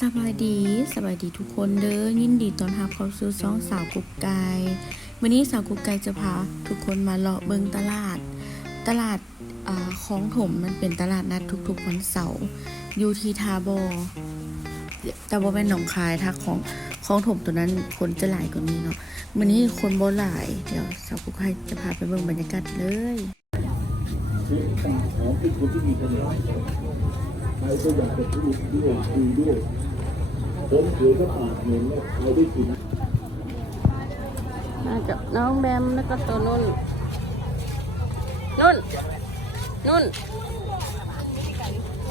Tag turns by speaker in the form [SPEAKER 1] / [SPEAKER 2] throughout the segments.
[SPEAKER 1] สบายดีสบายดีทุกคนเด้อยินดีต้อนรับเข้าสู่ซองสาวกุ๊กไก่วันนี้สาวกุ๊กไก่จะพาทุกคนมาเลาะเบิงตลาด ตลาดอ่าคลองถมมันเป็นตลาดนัดทุกๆวันเสาร์อยู่ที่ทาบอแต่ว่าเป็นหนองคายถ้าของคลองถมตัวนั้นคนจะหลายกว่านี้เนาะวันนี้คนบ่หลายเดี๋ยวสาวกุ๊กไก่จะพาไปเบิงบรรยากาศเลย
[SPEAKER 2] ของที่คนที่มีเสน่ห์ใครก็อยากจะพูดด้วยคุยด้วยผมถือก็ปากเหม็นว่าใครได้กิน
[SPEAKER 1] มากับน้องแบมแล้วก็ตัวนุ่น นุ่น นุ่น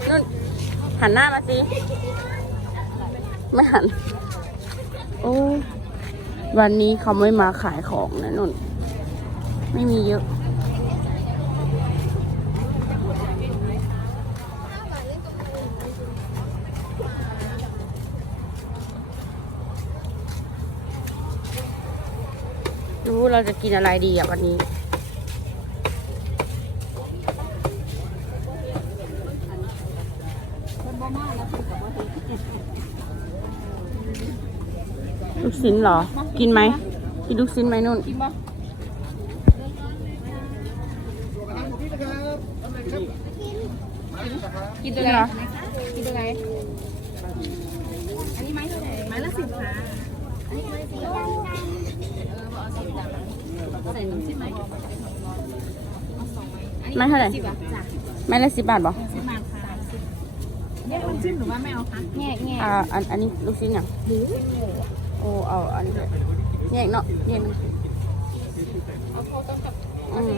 [SPEAKER 1] นุ่น หันหน้ามาสิ ไม่หัน โอ้วันนี้เขาไม่มาขายของนะนุ่น ไม่มีเยอะ รู้เราจะกินอะไรดีอะวันนี้ ลูกชิ้นเหรอ กินไหม กินลูกชิ้นไหมนุ่น กินตัวไหน
[SPEAKER 3] กินตัวไหนอันนี้ไม้เท่าไหร่ไม้ละสิบค่ะ ไม้สิบเออเอาสิบจ้ะใส่หนึ่งสิบไหมเอาสองไหมอันนี้
[SPEAKER 1] ไม้เท่าไหร่
[SPEAKER 3] สิบอะจ้ะ
[SPEAKER 1] ไม้ละสิบบาทบ่
[SPEAKER 3] สิบบาทค่ะสิบแยกมันจิ้มหรือว่าไม่เอาคะแยกแยก
[SPEAKER 1] อ่าอันอันนี้ลูกชิ้นอย่าง
[SPEAKER 3] หรือ
[SPEAKER 1] โอ้เอาอันนี้ด้วยแยกเนาะแยกหนึ่ง
[SPEAKER 3] เอาพอต้องกับ
[SPEAKER 1] อืม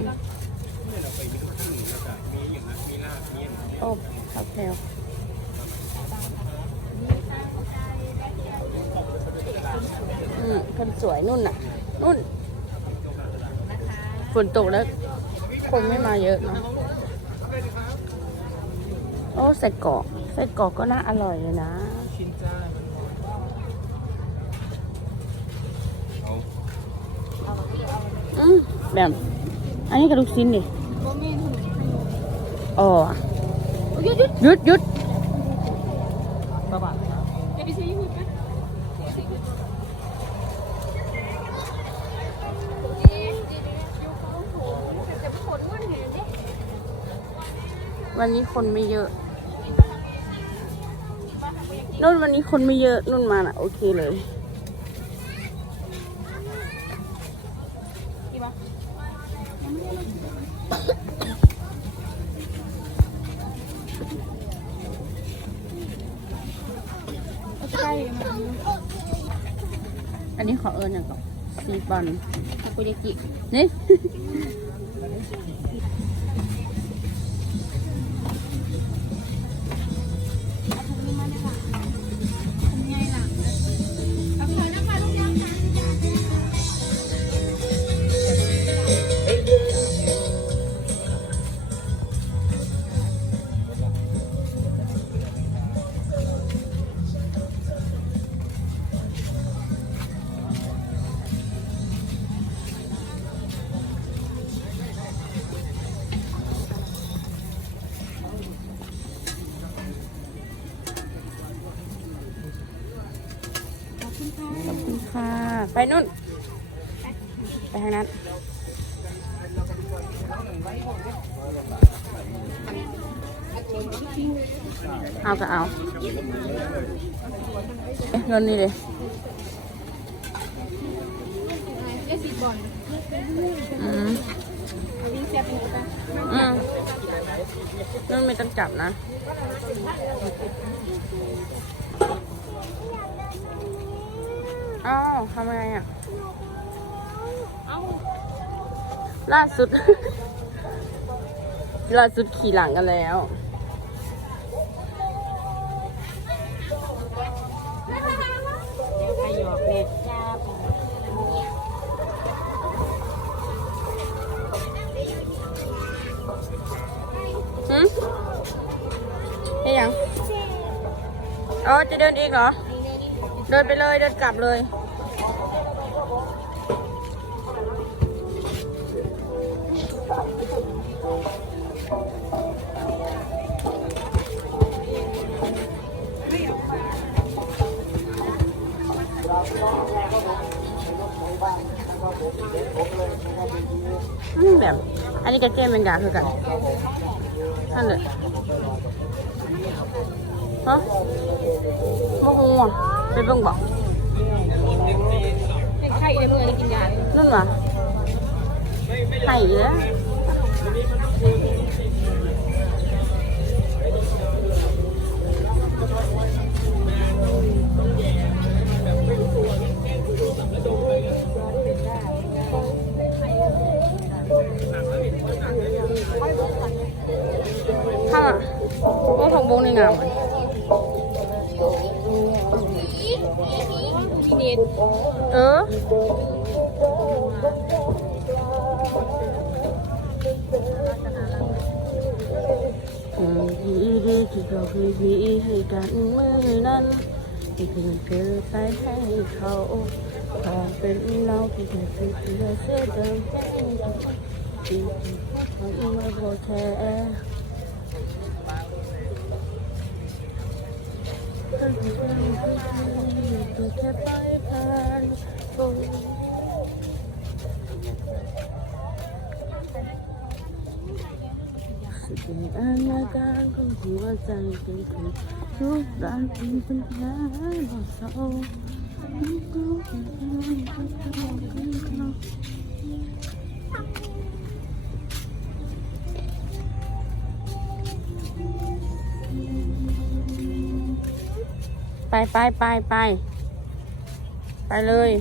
[SPEAKER 1] โอ้ข้าวแคลว อืมคนสวยนุ่นน่ะ นุ่น ฝนตกแล้ว คนไม่มาเยอะเนาะโอ้ใส่กรอกใส่กรอกก็น่าอร่อยเลยนะอืมแบบอันนี้กระดูกชิ้นดิ
[SPEAKER 3] โบเม่น
[SPEAKER 1] อ๋อ
[SPEAKER 3] หยุดหยุด
[SPEAKER 1] หยุดหยุด
[SPEAKER 3] จะไปซื้อยี่ห้อไหม
[SPEAKER 1] วันนี้คนไม่เยอะนุ่นวันนี้คนไม่เยอะนุ่นมาน่ะ โอเคเลย
[SPEAKER 3] กี่บาทใช่มัน
[SPEAKER 1] อันนี้ขอเอิญอย่างก่อนซีบอล
[SPEAKER 3] ทาโกยากิ
[SPEAKER 1] นี่
[SPEAKER 3] นุ่
[SPEAKER 1] น ไปทางนั้น เอาก็เอาเอ๊ะเงินนี่เลย
[SPEAKER 3] ได้สิบบอล
[SPEAKER 1] อืม
[SPEAKER 3] วิ่งเสียบเป็นกัน
[SPEAKER 1] อืมนุ่นไม่ต้องจับนะ อ้าวทำอะไรอะ
[SPEAKER 3] เอ้า
[SPEAKER 1] ล่าสุด ล่าสุดขี่หลังกันแล้ว
[SPEAKER 3] ใครหยอกเนี่ย
[SPEAKER 1] หืมเฮ้ยยังอ๋อจะเดินอีกเหรอ เดินไปเลยเดินกลับเลย อืมแบบ อันนี้ก็เจมเป็นกาคือกัน นั่นเลยฮะมะฮูอะไปเบิ่งบอก
[SPEAKER 3] ไข่เลยเพื่อนกินยา
[SPEAKER 1] นั่นเหรอไข่เลย งามเอออืมดีที่เขาเคยดีให้กันเมื่อนั้นที่เพิ่งเกิดไปให้เขาพอเป็นเราที่จะสิเสียเสียเดิมที่ทำมาบ่แท้ 世间恩怨，肝共苦，我再点头，就让缘分开了手。 ไปไปไปไปไปเลย